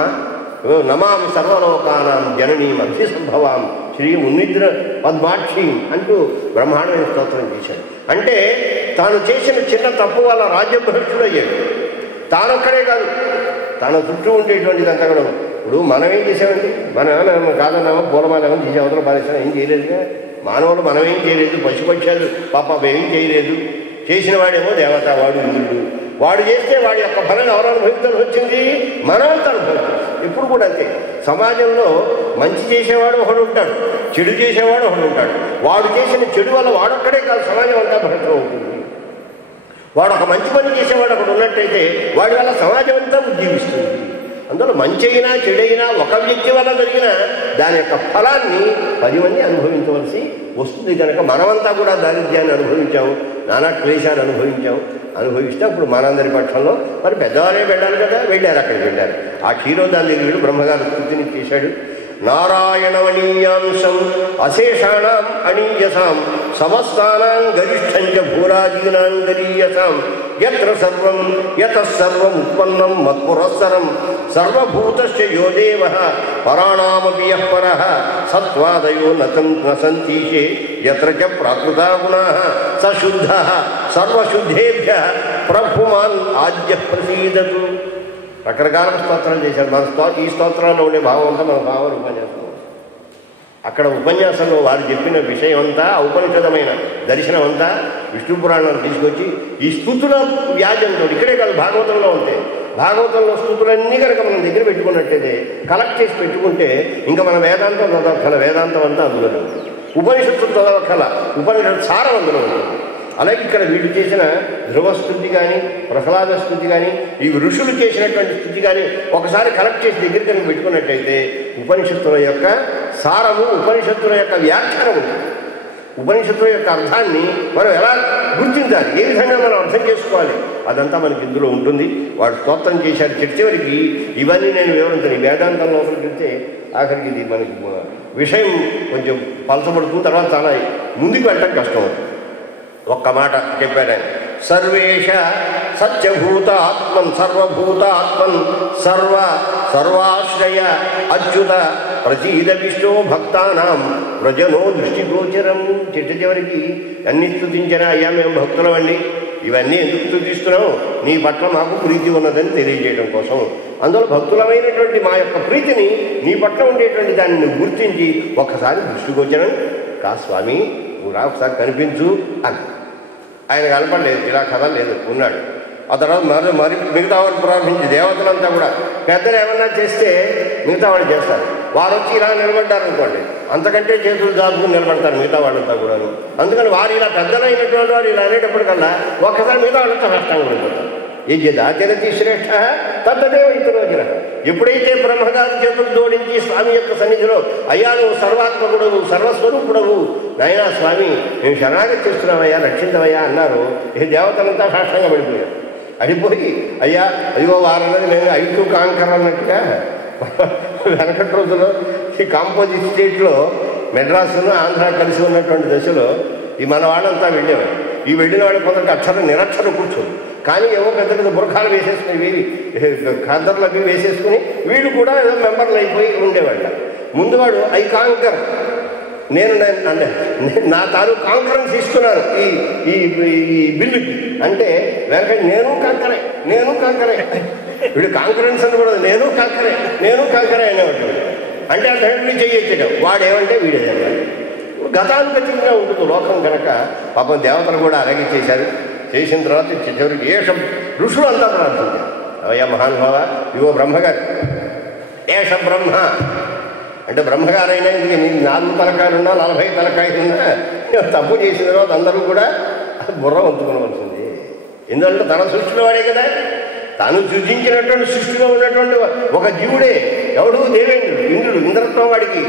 నమామి సర్వలోకానాం జననీం అభిసంభవాం శ్రీ మున్నిద్ర పద్మాక్షి అంటూ బ్రహ్మాండమైన స్తోత్రం చేశాడు. అంటే తాను చేసిన చిన్న తప్పు వల్ల రాజ్యభ్రష్టుడయ్యాడు. తానొక్కడే కాదు, తన చుట్టూ ఉండేటువంటిదంతా కూడా. ఇప్పుడు మనం ఏం చేసామండి? మనం ఏమైనా కాదన్నామో పూలమాలేమో తీసి అవతల పారేసాం, ఏం చేయలేదుగా. మానవులు మనమేం చేయలేదు, పశుపక్షాలు పాప ఏం చేయలేదు. చేసిన వాడేమో దేవత, వాడు ఇంద్రుడు. వాడు చేస్తే వాడి యొక్క ఫలం ఎవరు అనుభవించాల్సి వచ్చింది? మనమంతా అనుభవించాలి. ఎప్పుడు కూడా అంతే. సమాజంలో మంచి చేసేవాడు ఒకడు ఉంటాడు, చెడు చేసేవాడు ఒకడు ఉంటాడు. వాడు చేసిన చెడు వల్ల వాడొక్కడే కాదు, సమాజం అంతా భ్రష్టం అవుతుంది. వాడు ఒక మంచి పని చేసేవాడు ఒకడు ఉన్నట్టయితే వాడి వల్ల సమాజం అంతా ఉజ్జీవిస్తుంది. అందులో మంచి అయినా చెడైనా ఒక వ్యక్తి వల్ల జరిగిన దాని యొక్క ఫలాన్ని 10 మంది అనుభవించవలసి వస్తుంది. కనుక మనమంతా కూడా దారిద్ర్యాన్ని అనుభవించాము, నానా క్లేశాలు అనుభవిస్తే అప్పుడు మనందరి పక్షంలో మరి పెద్దవారే వెళ్ళాలి కదా, వెళ్ళారు. అక్కడికి వెళ్ళారు. ఆ క్షీరోదాని దగ్గర బ్రహ్మగారు స్థుతిని చేశాడు. నారాయణమణీయాంశం అశేషాణం అణీయసాం సమస్తానాం గరిష్టంచ భూరాజీనాం గరీయసాం యత్ర సర్వం యతః సర్వం ఉత్పన్నం మత్పురస్సరం సర్వభూతస్య యో దేవః పరాణామపి యః పరః సత్వాదయో న సంతీషే యత్ర చ ప్రాకృతా గుణాః స శుద్ధః సర్వశుద్ధేభ్యః ప్రభుమాన్ ఆద్య ప్రసీదతు. రకరకాల స్తోత్రాలు చేశారు. మన ఈ స్తోత్రాల్లో ఉండే భావం అంతా మన భావం ఉపన్యాసం. అక్కడ ఉపన్యాసంలో వారు చెప్పిన విషయం అంతా, ఔపనిషదమైన దర్శనం అంతా విష్ణు పురాణాన్ని తీసుకొచ్చి ఈ స్థుతుల వ్యాజంతో, ఇక్కడే కాదు భాగవతంలో ఉంటాయి. భాగవతంలో స్థుతులన్నీ కనుక మనం దగ్గర పెట్టుకున్నట్టయితే, కలెక్ట్ చేసి పెట్టుకుంటే ఇంకా మన వేదాంతం చదవక్కల, వేదాంతం అంతా అందులో ఉంటుంది. ఉపనిషత్తు చదవక్కల, ఉపనిషత్తు సారం అందులో ఉంటుంది. అలాగే ఇక్కడ వీళ్ళు చేసిన ధ్రువస్థుతి కానీ, ప్రహ్లాద స్థుతి కానీ, ఈ ఋషులు చేసినటువంటి స్థుతి కానీ ఒకసారి కలెక్ట్ చేసి దగ్గర కనుక పెట్టుకున్నట్టయితే ఉపనిషత్తుల యొక్క సారము, ఉపనిషత్తుల యొక్క వ్యాఖ్యానం ఉంటుంది. ఉపనిషత్తుల యొక్క అర్థాన్ని మనం ఎలా గుర్తించాలి, ఏ విధంగా మనం అర్థం చేసుకోవాలి, అదంతా మనకి ఇందులో ఉంటుంది. వాడు స్తోత్రం చేశారు. చివరికి ఇవన్నీ నేను వివరించాను. ఈ వేదాంతం లోపలికి వెళ్తే ఆఖరికి ఇది మనకి విషయం కొంచెం పలసపడుతుంది. తర్వాత చాలా ముందుకు వెళ్ళడం కష్టం అవుతుంది. ఒక్క మాట చెప్పాడు ఆయన. సర్వేష సత్యభూతాత్మన్ సర్వభూతాత్మన్ సర్వాశ్రయ అచ్యుత ప్రసీద విష్ణు భక్తానాం వ్రజనో దృష్టిగోచరం. చివరికి అన్ని స్తుతించినా అయ్యా మేము భక్తులమండి, ఇవన్నీ ఎందుకు స్తుతిస్తున్నాం, నీ పట్ల మాకు ప్రీతి ఉన్నదని తెలియజేయడం కోసం. అందులో భక్తులమైనటువంటి మా యొక్క ప్రీతిని, నీ పట్ల ఉండేటువంటి దాన్ని నువ్వు గుర్తించి ఒక్కసారి దృష్టిగోచరం కా స్వామి, నువ్వు రా ఒకసారి కనిపించు అని. ఆయన కనపడలేదు, ఇలా కదలేదు, ఉన్నాడు. ఆ తర్వాత మరి మిగతా వాళ్ళు ప్రారంభించి దేవతలంతా కూడా పెద్దలు ఏమన్నా చేస్తే మిగతా వాళ్ళు చేస్తారు. వారు వచ్చి ఇలా నిలబడ్డారు అనుకోండి, అంతకంటే చేతులు జాపుకుని నిలబడతారు మిగతా వాళ్ళంతా కూడాను. అందుకని వారు ఇలా పెద్దలైనటువంటి వారు ఇలా అనేటప్పటికల్లా ఒక్కసారి మిగతా వాళ్ళంతా కష్టంగా ఉండిపోతారు. ఏం చేద్దా ఆచరతి శ్రేష్ఠ తద్దదేవ ఇతరోజన. ఎప్పుడైతే బ్రహ్మగారి చేతులు జోడించి స్వామి యొక్క సన్నిధిలో అయ్యా నువ్వు సర్వాత్మకుడవు, సర్వస్వరూపుడవు, నాయనా స్వామి మేము శరణాగతి చేస్తున్నామయ్యా, రక్షించవయ్యా అన్నారు. ఈ దేవతలంతా సాష్టంగా పడిపోయారు. అడిపోయి అయ్యా అదిగో వారన్నది మేము ఐటు కాంకర్ అన్నట్టుగా వెనకటి రోజుల్లో ఈ కాంపోజిట్ స్టేట్లో మెడ్రాసును ఆంధ్ర కలిసి ఉన్నటువంటి దశలో ఈ మన వాళ్ళంతా వెళ్ళేవారు. ఈ వెళ్ళిన వాళ్ళు కొందరికి నిరక్షర కూర్చోదు, కానీ ఏవో పెద్ద పెద్ద బురఖాలు వేసేసుకుని, వీరి ఖద్దర్లు అవి వేసేసుకుని వీళ్ళు కూడా ఏదో మెంబర్లు అయిపోయి ఉండేవాళ్ళ. ముందువాడు ఐ కాంకర్, నేను నా తాను కాంకరెన్స్ ఇస్తున్నాను ఈ బిల్లుకి అంటే వెనక నేను కాంకరే వీడు కాంకరెన్స్ అని కూడా నేను కాంకరే అనేవాడు. అంటే ఆ తండ్రిని చేయొచ్చడం వాడేమంటే వీడే గతానుగతిగా ఉంటుంది లోకం కనుక. పాపం దేవతలు కూడా అలాగే చేశారు. చేసిన తర్వాత చివరికి ఏషం ఋషులు అంతా ప్రార్థించారు. అవయ్యా మహానుభావ, ఇవో బ్రహ్మగారు, ఏష బ్రహ్మ అంటే బ్రహ్మగారైనా ఇందుకు నీ 4 తలకాయలున్నా 40 తలకాయలున్నా తప్పు చేసిన తర్వాత అందరూ కూడా బుర్ర వంచుకోవలసింది. ఎందుకంటే తన సృష్టిలో వాడే కదా, తాను సృజించినటువంటి సృష్టిలో ఉన్నటువంటి ఒక జీవుడే. ఎవడు? దేవేంద్రుడు, ఇంద్రుడు. ఇంద్రత్వం వాడికి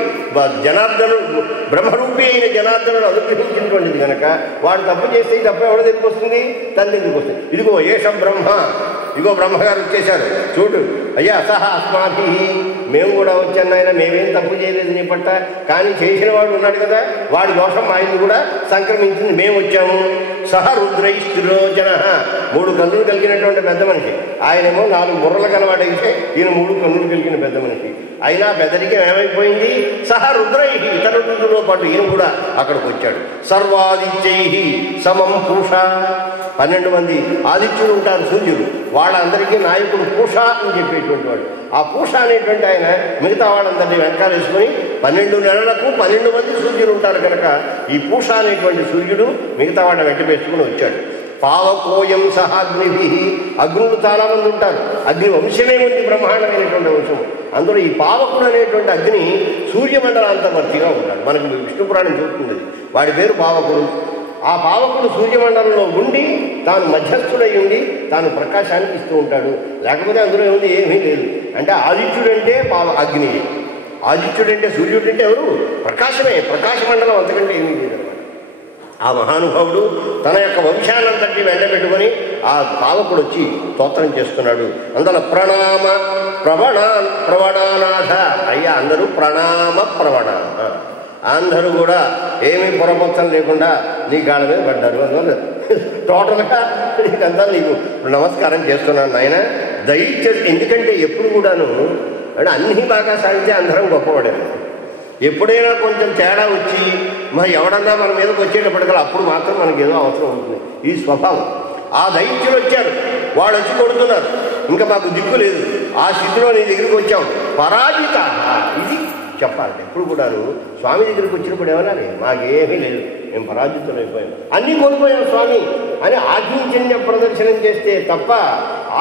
జనార్దనుడు, బ్రహ్మరూపి అయిన జనార్దనుడు అనుగ్రహించినటువంటిది కనుక వాడు తప్పు చేస్తే తప్ప ఎవడ దగ్గరికి వస్తుంది? తన దగ్గరికి వస్తుంది. ఇదిగో ఏషం బ్రహ్మ, ఇదిగో బ్రహ్మగారు వచ్చేశారు చూడు. అయ్యా సహ అస్మాభి, మేము కూడా వచ్చాను ఆయన, మేమేం తప్పు చేయలేదు నీ పట్ల, కానీ చేసిన వాడు ఉన్నాడు కదా, వాడి దోషం ఆయన కూడా సంక్రమించింది, మేము వచ్చాము. సహ రుద్రైస్తిరోజన, 3 కన్నులు కలిగినటువంటి పెద్ద మనిషి. ఆయనేమో 4 బుర్రలు కలవాడైతే ఈయన 3 కన్నులు కలిగిన పెద్ద మనిషి. అయినా పెద్దరికి ఏమైపోయింది? సహ రుద్రై, ఇతర రుద్రులతో పాటు ఈయన కూడా అక్కడికి వచ్చాడు. సర్వాదిత్యై సమం పూష, 12 మంది ఆదిత్యులు ఉంటారు, సూర్యుడు. వాళ్ళందరికీ నాయకుడు పూష అని చెప్పేటువంటి వాడు. ఆ పూష అనేటువంటి ఆయన మిగతా వాళ్ళందరినీ వెనకాల వేసుకొని 12 నెలలకు 12 మంది సూర్యుడు ఉంటారు కనుక ఈ పూష అనేటువంటి సూర్యుడు మిగతా వాడిని వెంట వేసుకుని వచ్చాడు. పావకోయం సహాగ్నిభి, అగ్నులు చాలామంది ఉంటారు. అగ్ని వంశమే ఉంది, బ్రహ్మాండమైనటువంటి వంశం. అందులో ఈ పావకుడు అనేటువంటి అగ్ని సూర్యమండలాంతవర్తిగా ఉంటాడు. మనకు విష్ణు పురాణం చెబుతుంది, వాడి పేరు పావకుడు. ఆ పావకుడు సూర్యమండలంలో ఉండి తాను మధ్యస్థుడై ఉండి తాను ప్రకాశానికి ఇస్తూ ఉంటాడు. లేకపోతే అందులో ఏముంది, ఏమీ లేదు. అంటే ఆదిత్యుడంటే అగ్ని, ఆదిత్యుడంటే సూర్యుడంటే ఎవరు? ప్రకాశమే, ప్రకాశమండలం, అంతకంటే ఏమీ లేదన్నమాట. ఆ మహానుభావుడు తన యొక్క వంశానంతటి వెంటబెట్టుకొని ఆ పావకుడు వచ్చి స్తోత్రం చేస్తున్నాడు. అందులో ప్రణామ ప్రవణానాథ, అయ్యా అందరూ ప్రణామ ప్రవణాన, అందరూ కూడా ఏమీ పొరపచ్చం లేకుండా నీ గాళ్ళ మీద పడ్డారు. అందువల్ల టోటల్గా నీకంతా నీకు నమస్కారం చేస్తున్నాను నాయన, దయచేసి. ఎందుకంటే ఎప్పుడు కూడాను అంటే అన్నీ బాగా సాగితే అందరం గొప్పపడారు. ఎప్పుడైనా కొంచెం తేడా వచ్చి మరి ఎవడన్నా మన మీదకి వచ్చేటప్పటికల్లా అప్పుడు మాత్రం మనకి ఏదో అవసరం ఉంటుంది. ఈ స్వభావం. ఆ దైత్యులు వచ్చారు, వాళ్ళు వచ్చి కొడుతున్నారు, ఇంకా మాకు దిక్కు లేదు, ఆ స్థితిలో నీ దగ్గరికి వచ్చాం, పరాజిత. ఇది చెప్పాలంటే ఎప్పుడు కూడాను స్వామి దగ్గరికి వచ్చినప్పుడు ఏమనాలి, మాకేమీ లేదు, మేము పరాజితులైపోయాం, అన్నీ కోల్పోయాం స్వామి అని ఆకించన్య ప్రదర్శనం చేస్తే తప్ప,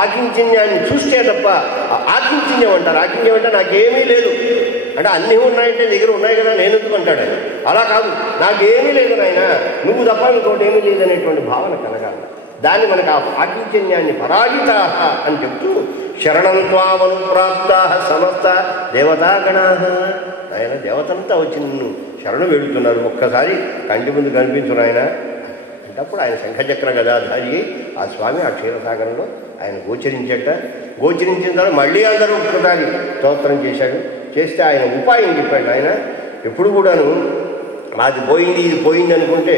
ఆకించన్యాన్ని చూస్తే తప్ప, ఆకించన్యం అంటారు. ఆకించం అంటే నాకేమీ లేదు అంటే అన్నీ ఉన్నాయంటే దగ్గర ఉన్నాయి కదా, నేను ఎందుకు అంటాడు ఆయన. అలా కాదు, నాకేమీ లేదు నాయన, నువ్వు తప్ప ఇంకోటి ఏమీ లేదనేటువంటి భావన కలగాలి. దాన్ని మనకు ఆ ఆకించన్యాన్ని పరాజితా అని చెప్తూ శరణం త్వామనుప్రాప్తా సమస్త దేవతాగణా, ఆయన దేవతంతా వచ్చి నిన్ను శరణు వేడుతున్నారు, ఒక్కసారి కంటి ముందు కనిపించును ఆయన అంటప్పుడు ఆయన శంఖచక్ర గదాధారి ఆ స్వామి ఆ క్షీరసాగరంలో ఆయన గోచరించేట. గోచరించిన తర్వాత మళ్ళీ అందరూ ఒక్కసారి స్తోత్రం చేశాడు. చేస్తే ఆయన ఉపాయం చెప్పాడు. ఆయన ఎప్పుడు కూడాను అది పోయింది ఇది పోయింది అనుకుంటే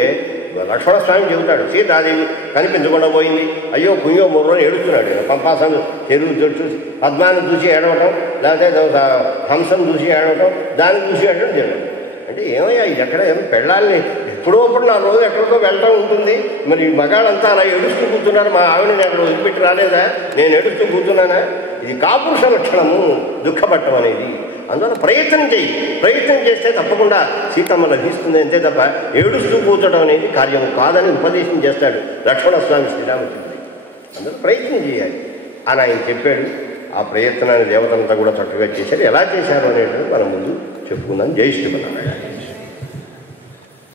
లక్ష్మణస్వామి చెబుతాడు, సీతాదేవి కనిపించకుండా పోయింది, అయ్యో పుయ్యో ముర్రని ఏడుస్తున్నాడు. పంపాసను చెరువు చూసి పద్మాన్ని చూసి ఏడవటం, లేకపోతే హంసం చూసి ఏడవటం, దాన్ని చూసి ఏడవడం జరగదు. అంటే ఏమయ్యా ఇది ఎక్కడ పెళ్ళాలని ఎప్పుడో అప్పుడు నా రోజు ఎక్కడికో వెళ్ళటం ఉంటుంది, మరి మగాళ్ళంతా అలా ఏడుస్తూ కూర్చున్నారు, మా ఆవిడని అక్కడ వదిలిపెట్టి రాలేదా, నేను ఏడుస్తూ కూర్చున్నానా? ఇది కాపురుష లక్షణము దుఃఖపట్టం అనేది. అందువల్ల ప్రయత్నం చేయి, ప్రయత్నం చేస్తే తప్పకుండా సీతమ్మ లభిస్తుంది, అంతే తప్ప ఏడుస్తూ కూర్చోడం అనేది కార్యము కాదని ఉపదేశం చేస్తాడు లక్ష్మణస్వామి శ్రీరామచంద్రుడు. అందులో ప్రయత్నం చేయాలి అని ఆయన చెప్పాడు. ఆ ప్రయత్నాన్ని దేవతంతా కూడా చక్కగా చేశారు. ఎలా చేశారు అనేది మనం ముందు చెప్పుకుందాం. జై శ్రీమన్నారాయణ.